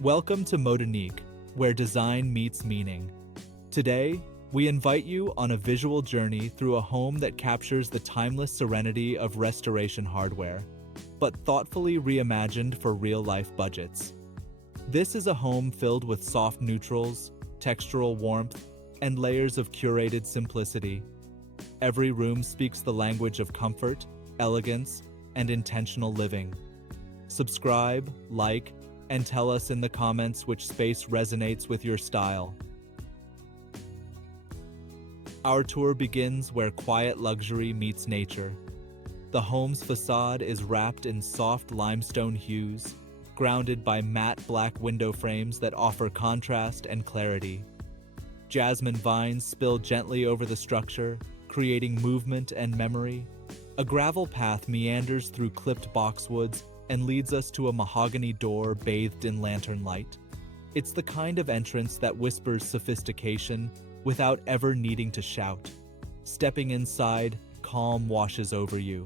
Welcome to Modanique, where design meets meaning. Today, we invite you on a visual journey through a home that captures the timeless serenity of restoration hardware, but thoughtfully reimagined for real-life budgets. This is a home filled with soft neutrals, textural warmth, and layers of curated simplicity. Every room speaks the language of comfort, elegance, and intentional living. Subscribe, like, and tell us in the comments which space resonates with your style. Our tour begins where quiet luxury meets nature. The home's facade is wrapped in soft limestone hues, grounded by matte black window frames that offer contrast and clarity. Jasmine vines spill gently over the structure, creating movement and memory. A gravel path meanders through clipped boxwoods and leads us to a mahogany door bathed in lantern light. It's the kind of entrance that whispers sophistication without ever needing to shout. Stepping inside, calm washes over you.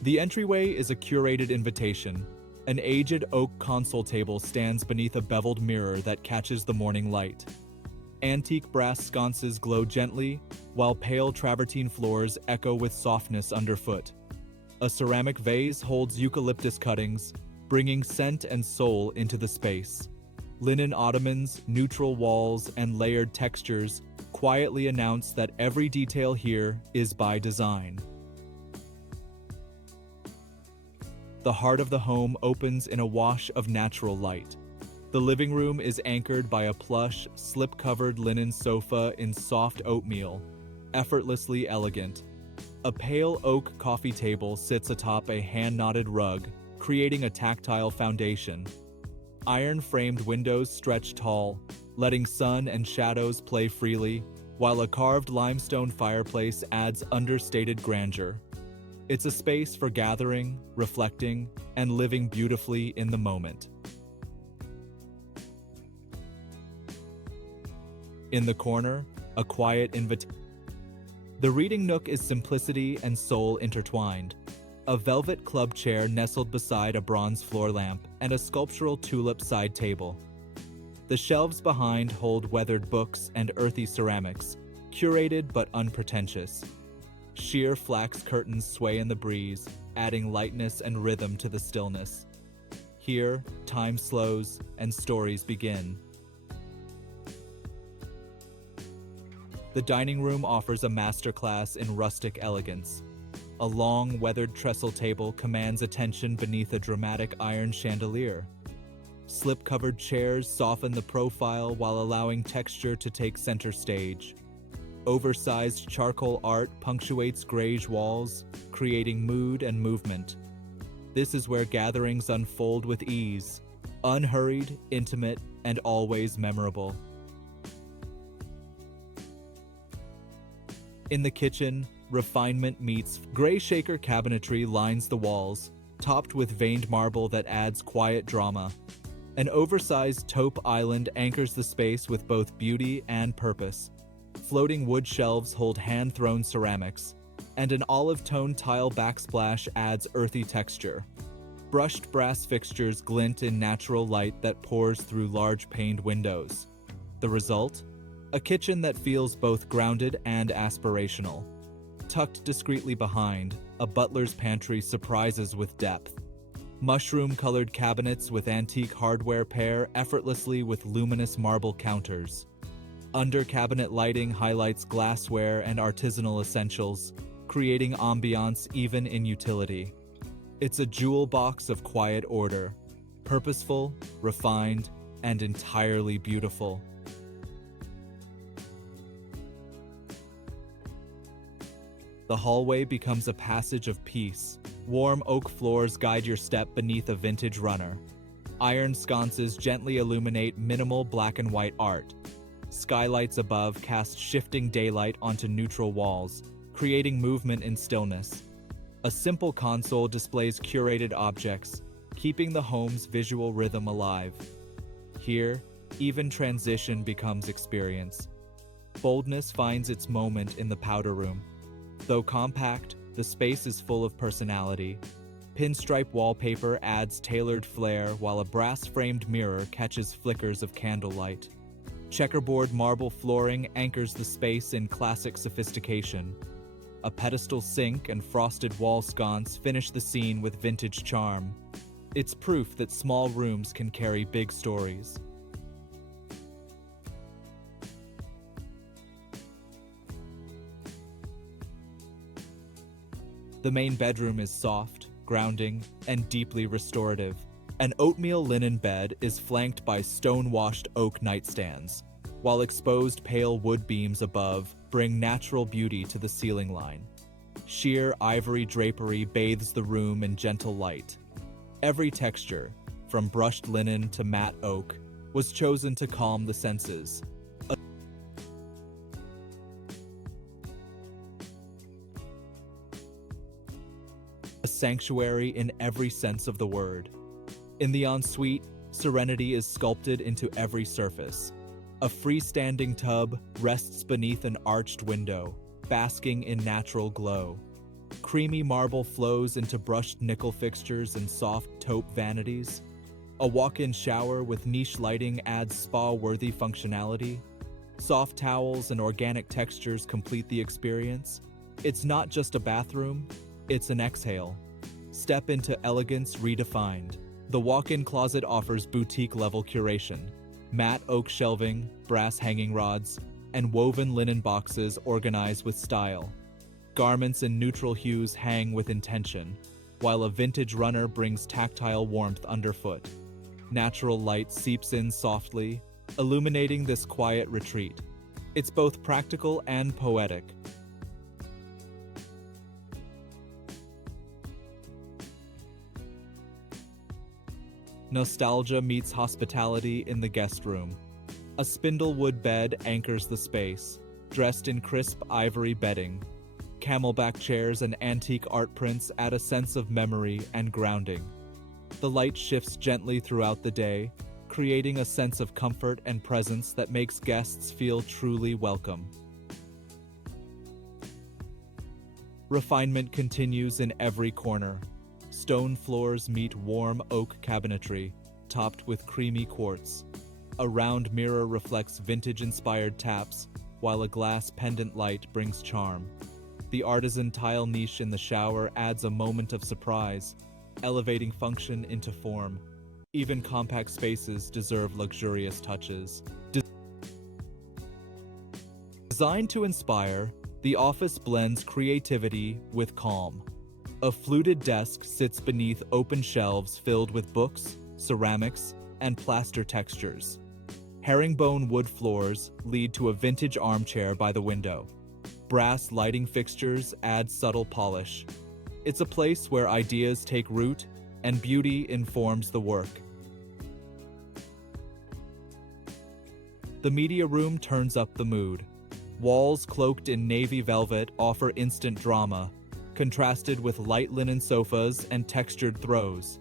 The entryway is a curated invitation. An aged oak console table stands beneath a beveled mirror that catches the morning light. Antique brass sconces glow gently, while pale travertine floors echo with softness underfoot. A ceramic vase holds eucalyptus cuttings, bringing scent and soul into the space. Linen ottomans, neutral walls, and layered textures quietly announce that every detail here is by design. The heart of the home opens in a wash of natural light. The living room is anchored by a plush, slip-covered linen sofa in soft oatmeal, effortlessly elegant. A pale oak coffee table sits atop a hand-knotted rug, creating a tactile foundation. Iron-framed windows stretch tall, letting sun and shadows play freely, while a carved limestone fireplace adds understated grandeur. It's a space for gathering, reflecting, and living beautifully in the moment. In the corner, a quiet invitation. The reading nook is simplicity and soul intertwined. A velvet club chair nestled beside a bronze floor lamp and a sculptural tulip side table. The shelves behind hold weathered books and earthy ceramics, curated but unpretentious. Sheer flax curtains sway in the breeze, adding lightness and rhythm to the stillness. Here, time slows and stories begin. The dining room offers a masterclass in rustic elegance. A long, weathered trestle table commands attention beneath a dramatic iron chandelier. Slip-covered chairs soften the profile while allowing texture to take center stage. Oversized charcoal art punctuates grayish walls, creating mood and movement. This is where gatherings unfold with ease, unhurried, intimate, and always memorable. In the kitchen, refinement meets gray shaker cabinetry lines the walls, topped with veined marble that adds quiet drama. An oversized taupe island anchors the space with both beauty and purpose. Floating wood shelves hold hand-thrown ceramics, and an olive-tone tile backsplash adds earthy texture. Brushed brass fixtures glint in natural light that pours through large paned windows. The result? A kitchen that feels both grounded and aspirational. Tucked discreetly behind, a butler's pantry surprises with depth. Mushroom-colored cabinets with antique hardware pair effortlessly with luminous marble counters. Under-cabinet lighting highlights glassware and artisanal essentials, creating ambiance even in utility. It's a jewel box of quiet order, purposeful, refined, and entirely beautiful. The hallway becomes a passage of peace. Warm oak floors guide your step beneath a vintage runner. Iron sconces gently illuminate minimal black and white art. Skylights above cast shifting daylight onto neutral walls, creating movement in stillness. A simple console displays curated objects, keeping the home's visual rhythm alive. Here, even transition becomes experience. Boldness finds its moment in the powder room. Though compact, the space is full of personality. Pinstripe wallpaper adds tailored flair, while a brass-framed mirror catches flickers of candlelight. Checkerboard marble flooring anchors the space in classic sophistication. A pedestal sink and frosted wall sconce finish the scene with vintage charm. It's proof that small rooms can carry big stories. The main bedroom is soft, grounding, and deeply restorative. An oatmeal linen bed is flanked by stone-washed oak nightstands, while exposed pale wood beams above bring natural beauty to the ceiling line. Sheer ivory drapery bathes the room in gentle light. Every texture, from brushed linen to matte oak, was chosen to calm the senses. A sanctuary in every sense of the word. In the ensuite, serenity is sculpted into every surface. A freestanding tub rests beneath an arched window, basking in natural glow. Creamy marble flows into brushed nickel fixtures and soft taupe vanities. A walk-in shower with niche lighting adds spa-worthy functionality. Soft towels and organic textures complete the experience. It's not just a bathroom, it's an exhale. Step into elegance redefined. The walk-in closet offers boutique-level curation. Matte oak shelving, brass hanging rods, and woven linen boxes organize with style. Garments in neutral hues hang with intention, while a vintage runner brings tactile warmth underfoot. Natural light seeps in softly, illuminating this quiet retreat. It's both practical and poetic. Nostalgia meets hospitality in the guest room. A spindlewood bed anchors the space, dressed in crisp ivory bedding. Camelback chairs and antique art prints add a sense of memory and grounding. The light shifts gently throughout the day, creating a sense of comfort and presence that makes guests feel truly welcome. Refinement continues in every corner. Stone floors meet warm oak cabinetry, topped with creamy quartz. A round mirror reflects vintage-inspired taps, while a glass pendant light brings charm. The artisan tile niche in the shower adds a moment of surprise, elevating function into form. Even compact spaces deserve luxurious touches. Designed to inspire, the office blends creativity with calm. A fluted desk sits beneath open shelves filled with books, ceramics, and plaster textures. Herringbone wood floors lead to a vintage armchair by the window. Brass lighting fixtures add subtle polish. It's a place where ideas take root and beauty informs the work. The media room turns up the mood. Walls cloaked in navy velvet offer instant drama, contrasted with light linen sofas and textured throws.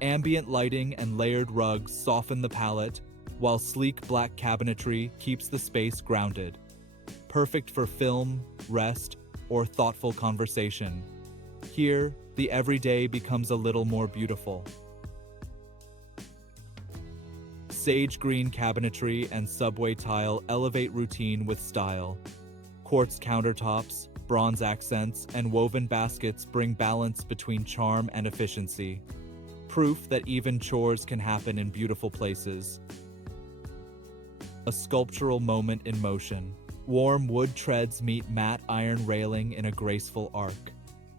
Ambient lighting and layered rugs soften the palette, while sleek black cabinetry keeps the space grounded. Perfect for film, rest, or thoughtful conversation. Here, the everyday becomes a little more beautiful. Sage green cabinetry and subway tile elevate routine with style. Quartz countertops, bronze accents, and woven baskets bring balance between charm and efficiency. Proof that even chores can happen in beautiful places. A sculptural moment in motion. Warm wood treads meet matte iron railing in a graceful arc.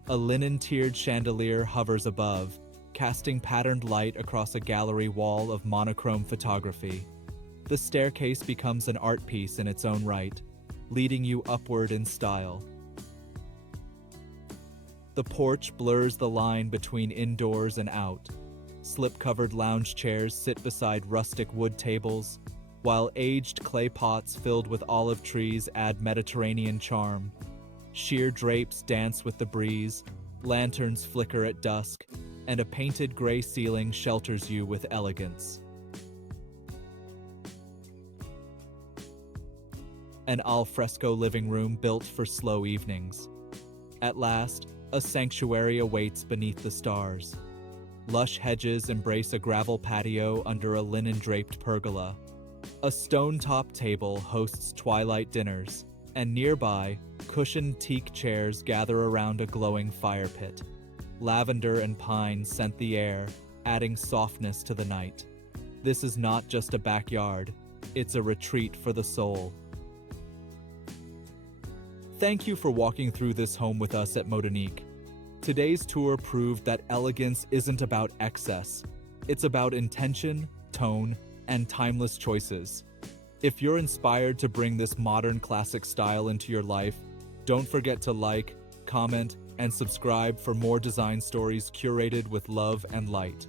A linen-tiered chandelier hovers above, casting patterned light across a gallery wall of monochrome photography. The staircase becomes an art piece in its own right, leading you upward in style. The porch blurs the line between indoors and out. Slip-covered lounge chairs sit beside rustic wood tables, while aged clay pots filled with olive trees add Mediterranean charm. Sheer drapes dance with the breeze, lanterns flicker at dusk, and a painted gray ceiling shelters you with elegance. An al fresco living room built for slow evenings. At last, A sanctuary awaits beneath the stars. Lush hedges embrace a gravel patio under a linen-draped pergola. A stone-topped table hosts twilight dinners, and nearby, cushioned teak chairs gather around a glowing fire pit. Lavender and pine scent the air, adding softness to the night. This is not just a backyard, it's a retreat for the soul. Thank you for walking through this home with us at Modanique. Today's tour proved that elegance isn't about excess. It's about intention, tone, and timeless choices. If you're inspired to bring this modern classic style into your life, don't forget to like, comment, and subscribe for more design stories curated with love and light.